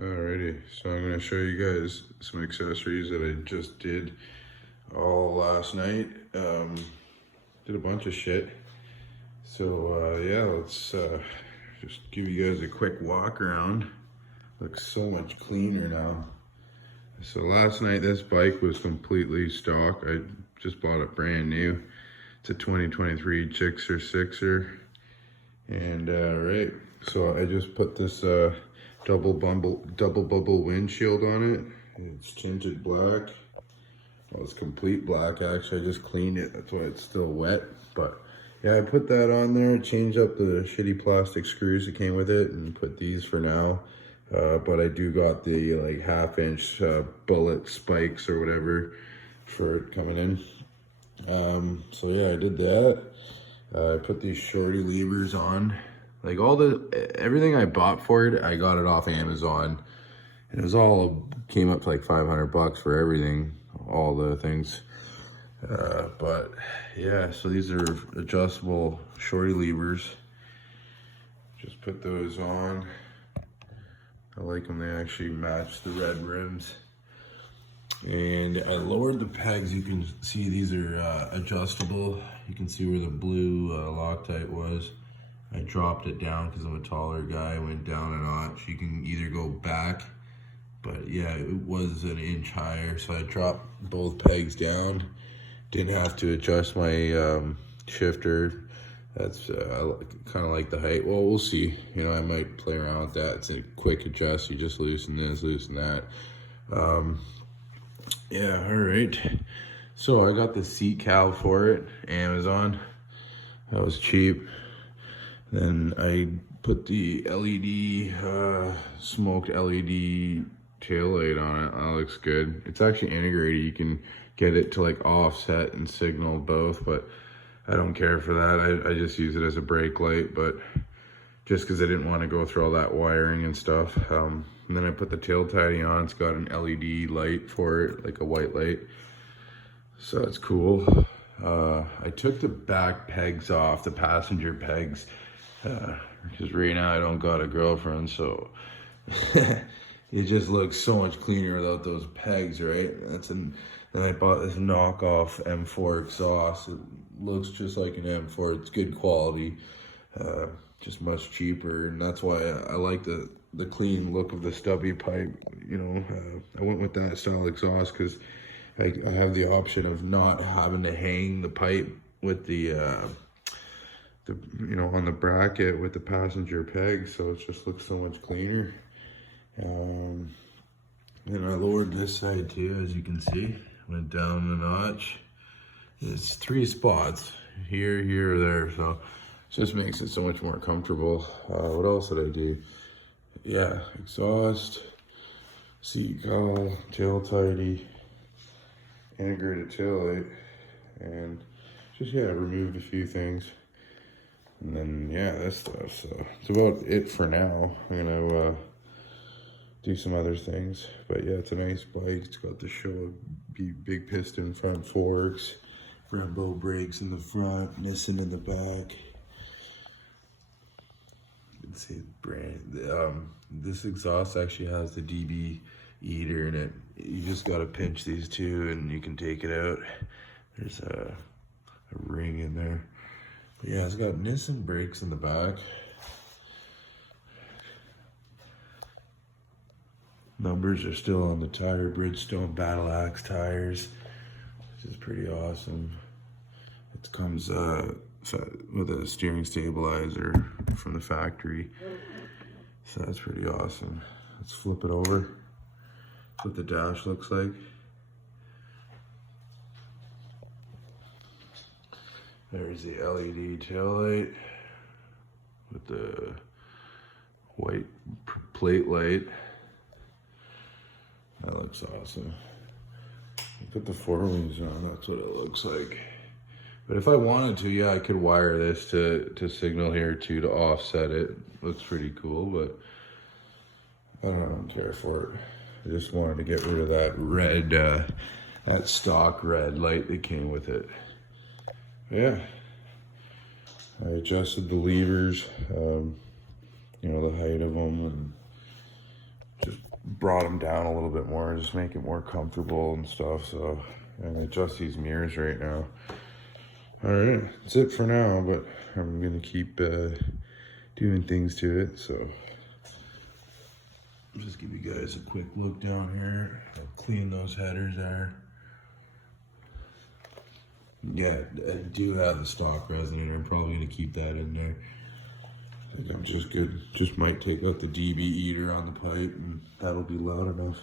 Alrighty, so I'm going to show you guys some accessories that I just did all last night. Did a bunch of shit. So yeah, let's just give you guys a quick walk around. Looks so much cleaner now. So last night this bike was completely stock. I just bought it brand new. It's a 2023 Gsxr. And right, so I just put this double bubble windshield on it. It's tinted black. Well, it's complete black actually. I just cleaned it, that's why it's still wet. But yeah, I put that on there, changed up the shitty plastic screws that came with it, and put these for now. But I do got the like 1/2 inch bullet spikes or whatever for it coming in. So yeah, I did that. I put these shorty levers on. Like everything I bought for it, I got it off Amazon. And it was all, came up to like 500 bucks for everything, all the things. But yeah, so these are adjustable shorty levers. Just put those on. I like them, they actually match the red rims. And I lowered the pegs. You can see these are adjustable. You can see where the blue Loctite was. I dropped it down because I'm a taller guy. I went down a notch. You can either go back, but yeah, it was an inch higher. So I dropped both pegs down. Didn't have to adjust my shifter. That's I kind of like the height. Well, we'll see. You know, I might play around with that. It's a quick adjust. You just loosen this, loosen that. Yeah, all right. So I got the seat cowl for it, Amazon. That was cheap. Then I put the LED, smoked LED taillight on it. That looks good. It's actually integrated. You can get it to like offset and signal both, but I don't care for that. I just use it as a brake light, but just because I didn't want to go through all that wiring and stuff. And then I put the tail tidy on. It's got an LED light for it, like a white light. So it's cool. I took the back pegs off, the passenger pegs, because right now I don't got a girlfriend, so it just looks so much cleaner without those pegs, right? Then I bought this knockoff M4 exhaust. It looks just like an M4. It's good quality. Just much cheaper, and that's why I like the clean look of the stubby pipe. You know, I went with that style exhaust because I have the option of not having to hang the pipe with the you know, on the bracket with the passenger peg, so it just looks so much cleaner. And I lowered this side too, as you can see. Went down a notch. It's 3 spots, here, here, there, so just makes it so much more comfortable. What else did I do? Yeah, exhaust, seat cowl, tail tidy, integrated tail light, and just, yeah, removed a few things. And then, yeah, this stuff. So it's about it for now. I'm gonna do some other things. But yeah, it's a nice bike. It's got the show big piston front forks, Brembo brakes in the front, Nissan in the back. See brand. This exhaust actually has the DB eater in it. You just gotta pinch these two and you can take it out. There's a ring in there. But yeah, it's got Nissan brakes in the back. Numbers are still on the tire, Bridgestone Battle Axe tires, which is pretty awesome. It comes with a steering stabilizer from the factory, so that's pretty awesome. Let's flip it over. That's what the dash looks like. There's the LED taillight with the white plate light. That looks awesome. Put the 4 wheels on, that's what it looks like. But if I wanted to, yeah, I could wire this to signal here too to offset it. Looks pretty cool, but I don't care for it. I just wanted to get rid of that red, that stock red light that came with it. Yeah, I adjusted the levers, you know, the height of them, and just brought them down a little bit more, just make it more comfortable and stuff. So I'm gonna adjust these mirrors right now. All right, that's it for now, but I'm gonna keep doing things to it. So I'll just give you guys a quick look down here. How clean those headers are. Yeah, I do have the stock resonator. I'm probably gonna keep that in there. I think I'm just good. Just might take out the DB eater on the pipe, and that'll be loud enough.